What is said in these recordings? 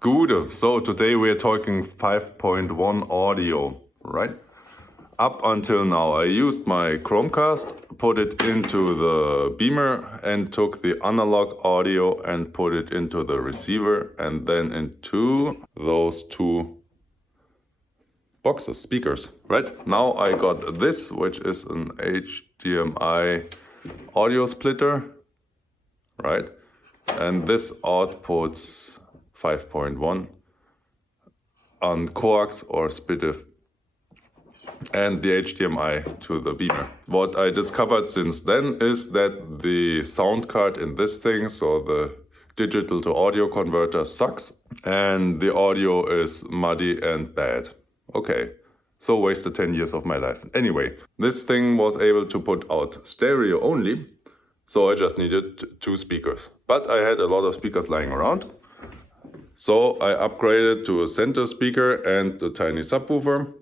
Good. So today we're talking 5.1 audio, right? Up until now, I used my Chromecast, put it into the beamer and took the analog audio and put it into the receiver and then into those two boxes, speakers, right? Now I got this, which is an HDMI audio splitter, right? And this outputs 5.1 on coax or SPDIF and the HDMI to the beamer. What I discovered since then is that the sound card in this thing, so the digital to audio converter, sucks and the audio is muddy and bad. Okay, so wasted 10 years of my life. Anyway, this thing was able to put out stereo only, so I just needed two speakers. But I had a lot of speakers lying around, so I upgraded to a center speaker and a tiny subwoofer.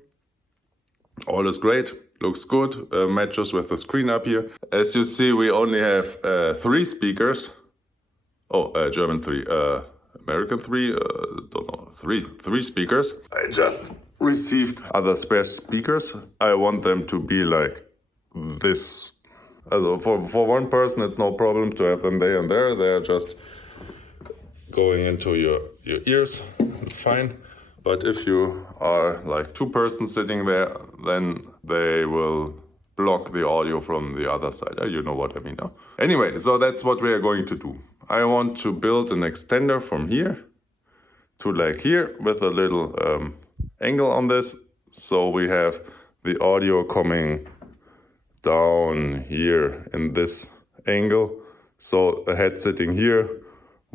All is great, looks good, matches with the screen up here. As you see, we only have three speakers. Oh, German 3, American 3, don't know, three speakers. I just received other spare speakers. I want them to be like this. For one person, it's no problem to have them there and there. They're just going into your ears, it's fine. But if you are like two persons sitting there, then they will block the audio from the other side. You know what I mean, no? Anyway, so that's what we are going to do. I want to build an extender from here to like here with a little angle on this. So we have the audio coming down here in this angle. So a head sitting here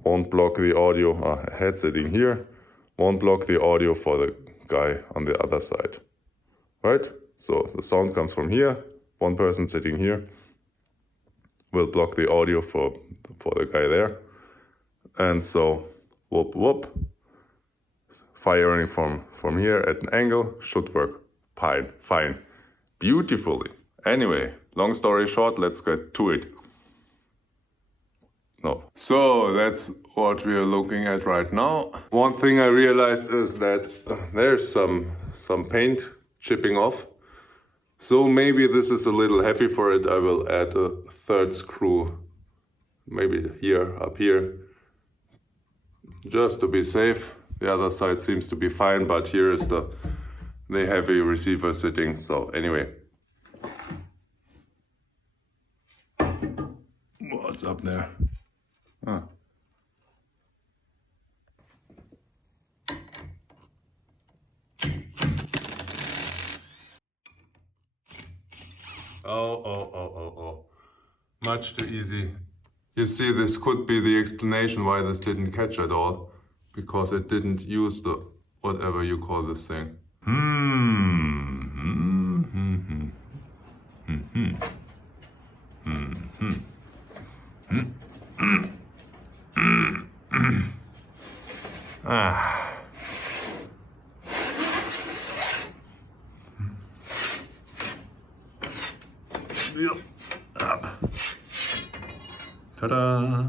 won't block the audio, a head sitting here won't block the audio for the guy on the other side, right? So the sound comes from here, one person sitting here will block the audio for the guy there. And so whoop whoop, firing from here at an angle should work fine, beautifully. Anyway, long story short, let's get to it. No. So that's what we are looking at right now. One thing I realized is that there's some paint chipping off. So maybe this is a little heavy for it. I will add a third screw, maybe here, up here, just to be safe. The other side seems to be fine, but here is the heavy receiver sitting. So anyway. What's up there? Ah. Oh. Much too easy. You see, this could be the explanation why this didn't catch at all. Because it didn't use the whatever you call this thing. Ta-da!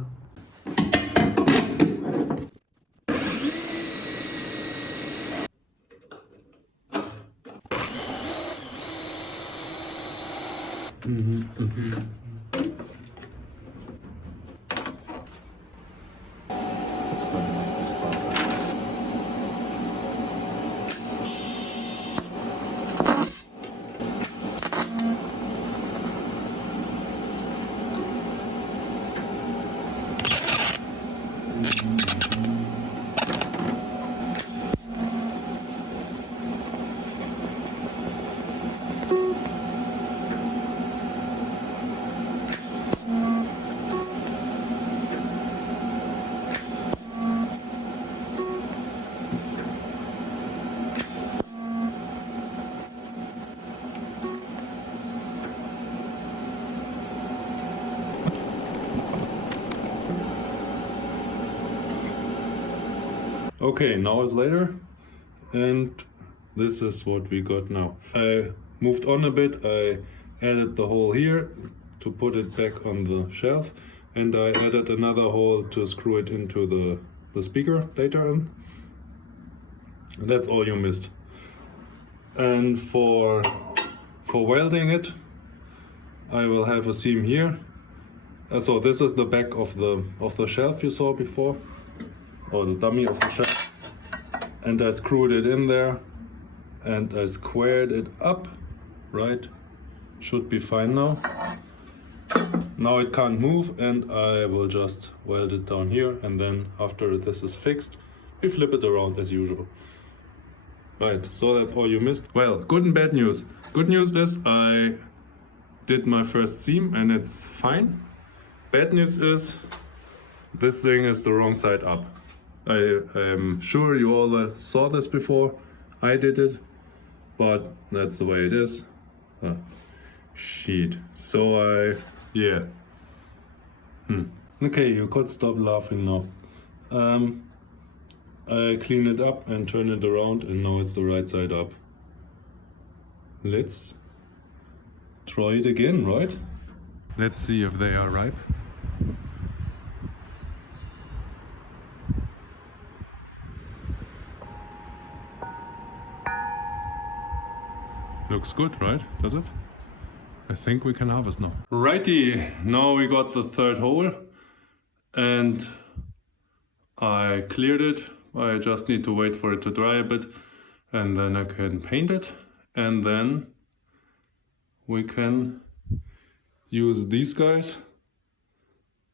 Okay, an hours later, and this is what we got now. I moved on a bit, I added the hole here to put it back on the shelf, and I added another hole to screw it into the speaker later on. That's all you missed. And for welding it, I will have a seam here. So this is the back of the shelf you saw before, or the dummy of the shelf. And I screwed it in there, and I squared it up, right? Should be fine now. Now it can't move, and I will just weld it down here, and then after this is fixed, we flip it around as usual. Right, so that's all you missed. Well, good and bad news. Good news is I did my first seam and it's fine. Bad news is this thing is the wrong side up. I am sure you all saw this before. I did it, but that's the way it is. Shit. So yeah. Okay, you could stop laughing now. I clean it up and turn it around, and now it's the right side up. Let's try it again, right? Let's see if they are ripe. Looks good, right? Does it? I think we can harvest now. Righty, now we got the third hole and I cleared it. I just need to wait for it to dry a bit and then I can paint it, and then we can use these guys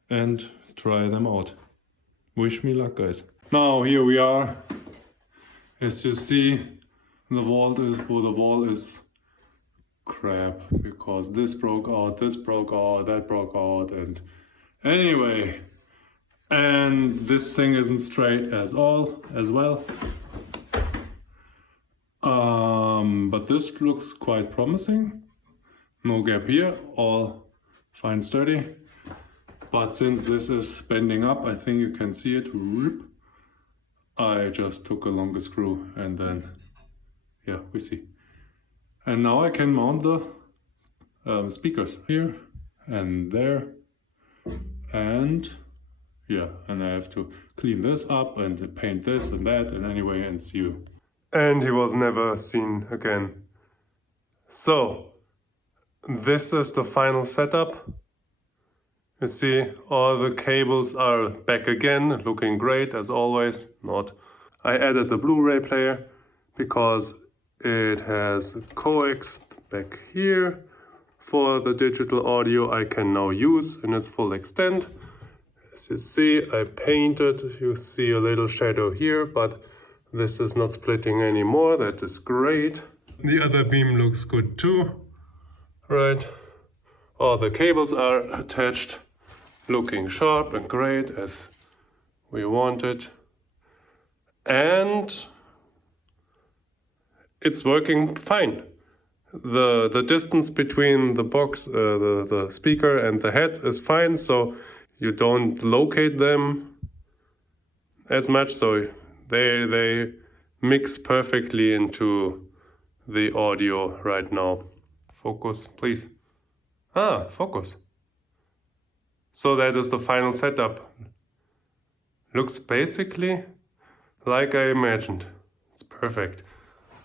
and try them out. Wish me luck, guys. Now here we are. As you see, the wall is crap because this broke out, that broke out, and anyway. And this thing isn't straight as well. But this looks quite promising. No gap here, all fine sturdy. But since this is bending up, I think you can see it. I just took a longer screw and then, yeah, we see. And now I can mount the speakers here and there, and yeah, and I have to clean this up and paint this and that, and anyway, and see you. And he was never seen again. So, this is the final setup. You see, all the cables are back again, looking great as always. Not. I added the Blu-ray player because it has coax back here for the digital audio I can now use in its full extent. As you see, I painted, you see a little shadow here, but this is not splitting anymore, that is great. The other beam looks good too, right? All the cables are attached, looking sharp and great as we wanted. And it's working fine. The distance between the box, the speaker and the head is fine, so you don't locate them as much, so they mix perfectly into the audio right now. Focus, please. Focus. So that is the final setup. Looks basically like I imagined. It's perfect.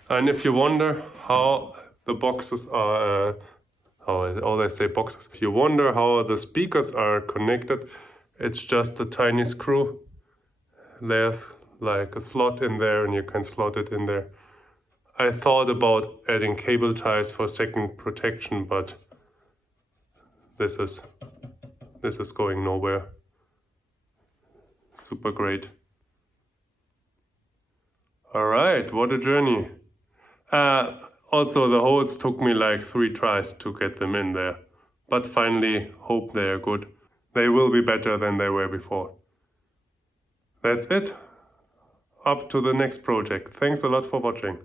And if you wonder how the boxes are, how they say boxes, if you wonder how the speakers are connected, it's just a tiny screw. There's like a slot in there and you can slot it in there. I thought about adding cable ties for second protection, but this is going nowhere. Super great. All right, what a journey. Also, the holes took me like 3 tries to get them in there, but finally hope they are good. They will be better than they were before. That's it. Up to the next project. Thanks a lot for watching.